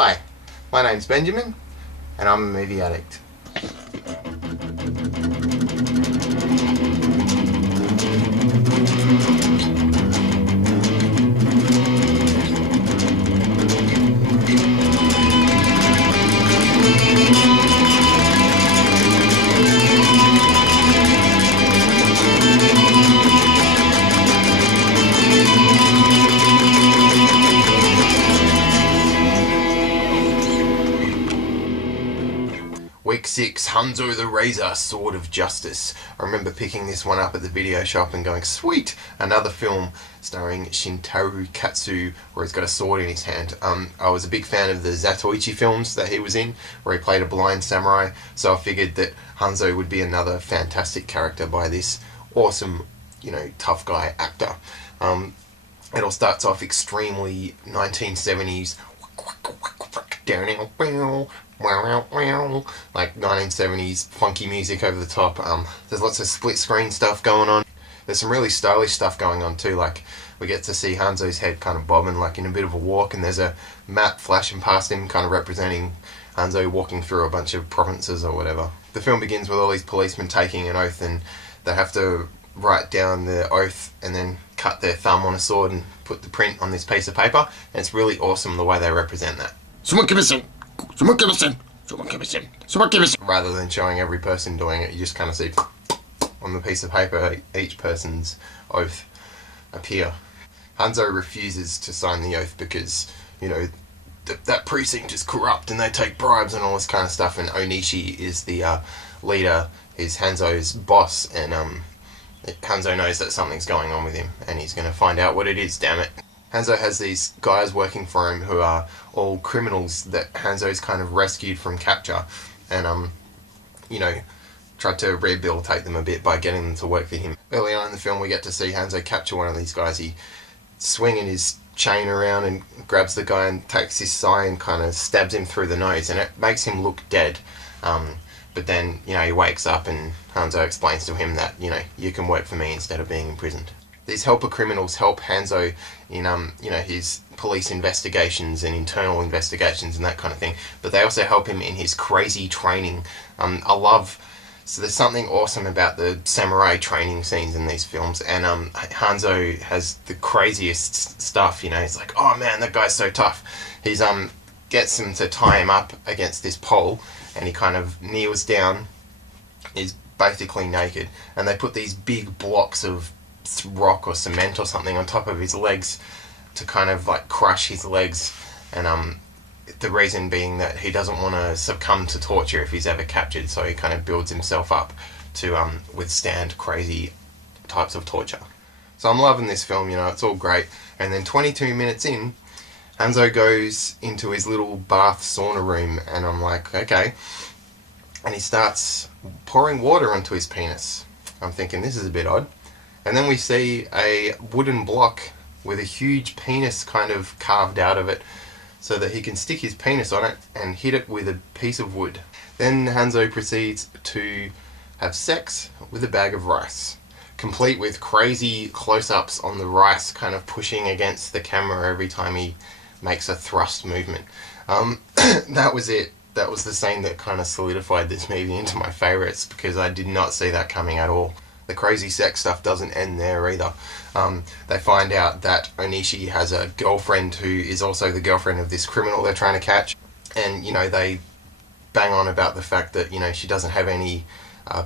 Hi, my name's Benjamin, and I'm a movie addict. Week 6, Hanzo the Razor, Sword of Justice. I remember picking this one up at the video shop and going, sweet! Another film starring Shintaro Katsu, where he's got a sword in his hand. I was a big fan of the Zatoichi films that he was in, where he played a blind samurai, so I figured that Hanzo would be another fantastic character by this awesome, tough guy actor. It all starts off extremely 1970s, like 1970s funky music over the top. There's lots of split screen stuff going on. There's some really stylish stuff going on too, like we get to see Hanzo's head kind of bobbing like in a bit of a walk, and there's a map flashing past him kind of representing Hanzo walking through a bunch of provinces or whatever. The film begins with all these policemen taking an oath, and they have to write down the oath and then cut their thumb on a sword and put the print on this piece of paper, and it's really awesome the way they represent that. Rather than showing every person doing it, you just kind of see on the piece of paper each person's oath appear. Hanzo refuses to sign the oath because, that precinct is corrupt and they take bribes and all this kind of stuff, and Onishi is the leader, is Hanzo's boss, and Hanzo knows that something's going on with him and he's going to find out what it is, damn it. Hanzo has these guys working for him who are all criminals that Hanzo's kind of rescued from capture, and tried to rehabilitate them a bit by getting them to work for him. Early on in the film we get to see Hanzo capture one of these guys. He swinging his chain around and grabs the guy and takes his sai and kind of stabs him through the nose, and it makes him look dead. But then, he wakes up and Hanzo explains to him that, you can work for me instead of being imprisoned. These helper criminals help Hanzo in, his police investigations and internal investigations and that kind of thing. But they also help him in his crazy training. So there's something awesome about the samurai training scenes in these films. And Hanzo has the craziest stuff, He's like, oh man, that guy's so tough. He's gets them to tie him up against this pole, and he kind of kneels down, is basically naked, and they put these big blocks of rock or cement or something on top of his legs to kind of like crush his legs, and the reason being that he doesn't want to succumb to torture if he's ever captured, so he kind of builds himself up to withstand crazy types of torture. So I'm loving this film, it's all great. And then 22 minutes in, Hanzo goes into his little bath sauna room, and I'm like, okay, and he starts pouring water onto his penis. I'm thinking, this is a bit odd. And then we see a wooden block with a huge penis kind of carved out of it so that he can stick his penis on it and hit it with a piece of wood. Then Hanzo proceeds to have sex with a bag of rice, complete with crazy close-ups on the rice kind of pushing against the camera every time he makes a thrust movement. That was it. That was the scene that kind of solidified this movie into my favourites, because I did not see that coming at all. The crazy sex stuff doesn't end there either. They find out that Onishi has a girlfriend who is also the girlfriend of this criminal they're trying to catch, and they bang on about the fact that she doesn't have any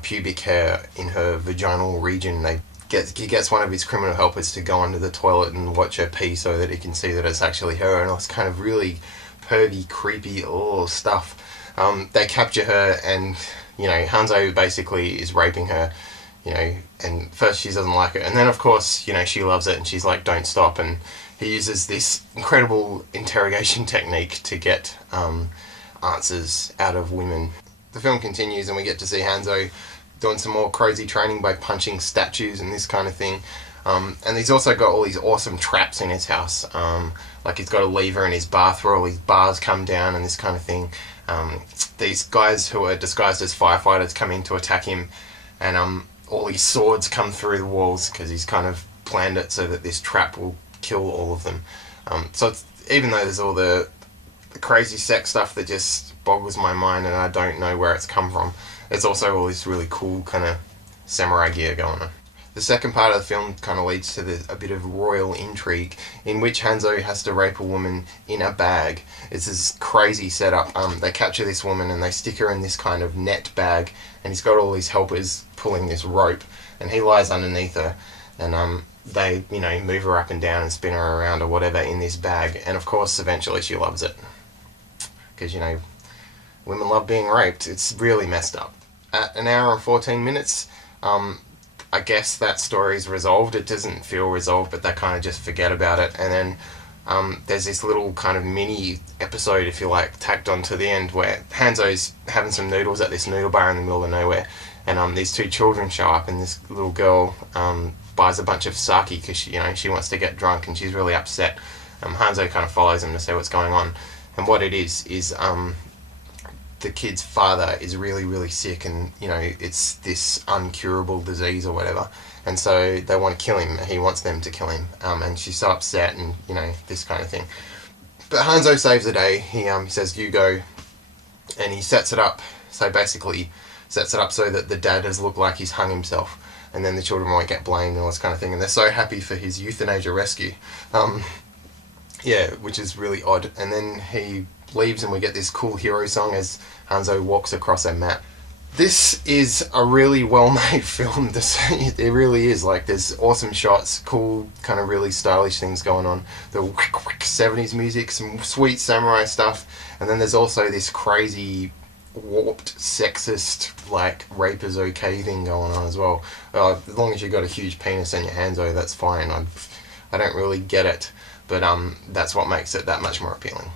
pubic hair in her vaginal region. He gets one of his criminal helpers to go under the toilet and watch her pee so that he can see that it's actually her, and all this kind of really pervy, creepy stuff. They capture her, and Hanzo basically is raping her, and first she doesn't like it, and then of course she loves it, and she's like, don't stop, and he uses this incredible interrogation technique to get answers out of women. The film continues, and we get to see Hanzo doing some more crazy training by punching statues and this kind of thing. And he's also got all these awesome traps in his house. Like he's got a lever in his bath where all these bars come down and this kind of thing. These guys who are disguised as firefighters come in to attack him, and all these swords come through the walls because he's kind of planned it so that this trap will kill all of them. So even though there's all the the crazy sex stuff that just boggles my mind and I don't know where it's come from. There's also all this really cool kind of samurai gear going on. The second part of the film kind of leads to a bit of royal intrigue in which Hanzo has to rape a woman in a bag. It's this crazy setup. They capture this woman and they stick her in this kind of net bag, and he's got all these helpers pulling this rope, and he lies underneath her, and they, you know, move her up and down and spin her around or whatever in this bag, and of course eventually she loves it. Because, you know, women love being raped. It's really messed up. At an hour and 14 minutes, I guess that story's resolved. It doesn't feel resolved, but they kind of just forget about it. And then there's this little kind of mini episode, if you like, tacked on to the end where Hanzo's having some noodles at this noodle bar in the middle of nowhere, and these two children show up, and this little girl buys a bunch of sake because she wants to get drunk and she's really upset. Hanzo kind of follows them to see what's going on, and what it is the kid's father is really, really sick, and, you know, it's this uncurable disease or whatever, and so they want to kill him. He wants them to kill him, and she's so upset, and, you know, this kind of thing. But Hanzo saves the day. He says, "You go," and he sets it up. So basically, sets it up so that the dad has looked like he's hung himself, and then the children won't get blamed and all this kind of thing. And they're so happy for his euthanasia rescue. Yeah, which is really odd. And then he leaves and we get this cool hero song as Hanzo walks across a map. This is a really well-made film. It really is. Like, there's awesome shots, cool, kind of really stylish things going on. The 70s music, some sweet samurai stuff, and then there's also this crazy, warped, sexist, like, rape is okay thing going on as well. As long as you've got a huge penis in your Hanzo, that's fine. I don't really get it, but that's what makes it that much more appealing.